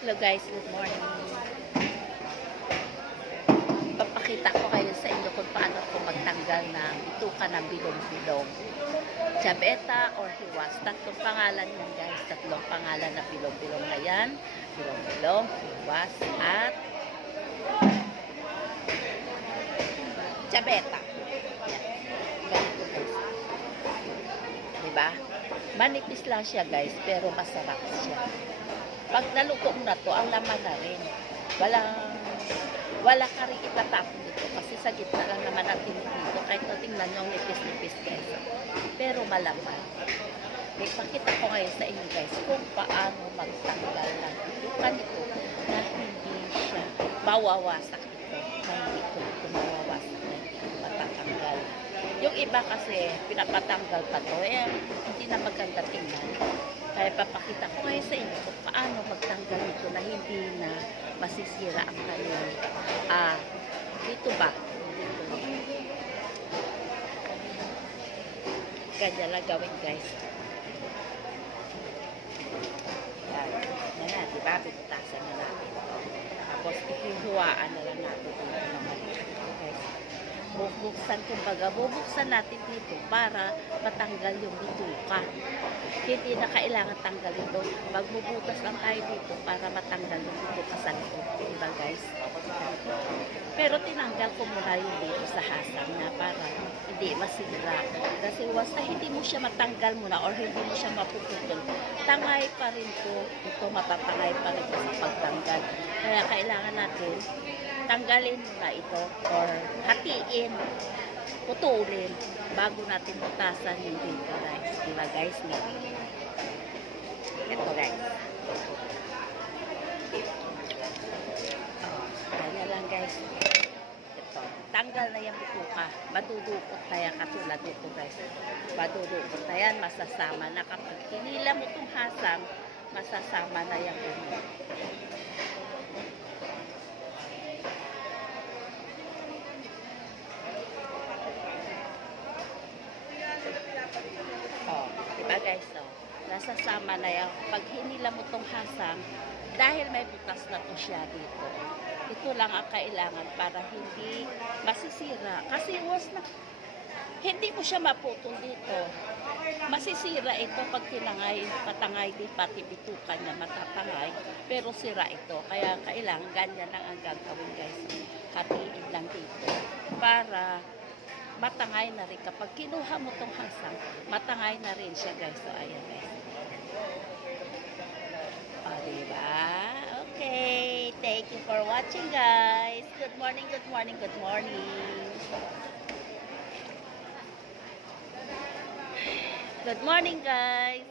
Hello guys, good morning. Papakita ko kayo sa inyo kung paano ko magtanggal ng bituka ng bilong-bilong. Diabeta or hiwas. Tatlong pangalan yan guys. Tatlong pangalan na bilong-bilong na yan. Bilong-bilong, hiwas, at diabeta. Yan. Ganito guys. Diba? Manipis lang siya guys, pero masarap siya. Pag naluto na to, ang laman na rin. Wala ka rin itatapon dito kasi sa gitna lang naman ang tinik dito. Kahit no, tingnan nyo, nipis-nipis guys. Pero malaman. Ipakita ko ngayon sa inyo guys kung paano magtanggal ng bituka nito na hindi siya mawawasak ito. Na hindi ito mawawasak, na hindi ito matatanggal. Yung iba kasi pinapatanggal pa to, hindi na maganda tingnan. Kaya papakita ko ngayon sa inyo kung paano magtanggal nito na hindi na masisira ang kanyang dito ba? Dito. Ganyan lang gawin guys. Yan, diba? Bibutasan na natin. Tapos ihihuwaan na lang natin dito naman. Guys. Bubuksan natin dito para matanggal yung bituka. Hindi na kailangan tanggal ito. Magbubutas lang tayo dito para matanggal yung bituka sa loob. Diba guys? Pero tinanggal ko muna yung dito sa hasang na para hindi masira. Kasi basta hindi mo siya matanggal muna or hindi mo siya mapuputol, tangay pa rin po. Ito matatangay pa rin sa pagtanggal. Kaya kailangan natin tanggalin muna ito or hatiin, putulin bago natin butasan yung dito guys. Diba guys? Ito guys. Ganyan lang guys. Ito. Tanggal na yung bituka. Madudukot na yan katulad dito guys. Madudukot na yan. Masasama na kapag hinila mo itong hasang, masasama na yung dumi. Diba guys, nasasama na yan. Pag hinila mo tong hasang, dahil may butas na to siya dito, ito lang ang kailangan para hindi masisira. Kasi hindi mo siya maputol dito. Masisira ito pag tinangay, patangay din pati bitukan niya matatangay, pero sira ito. Kaya kailangan ganyan lang ang gagawin guys. Hatiin lang dito para matangay na rin. Kapag kinuha mo tong hasang, matangay na rin siya guys. So, ayan guys. O, diba? Okay. Thank you for watching guys. Good morning, good morning, good morning. Good morning guys.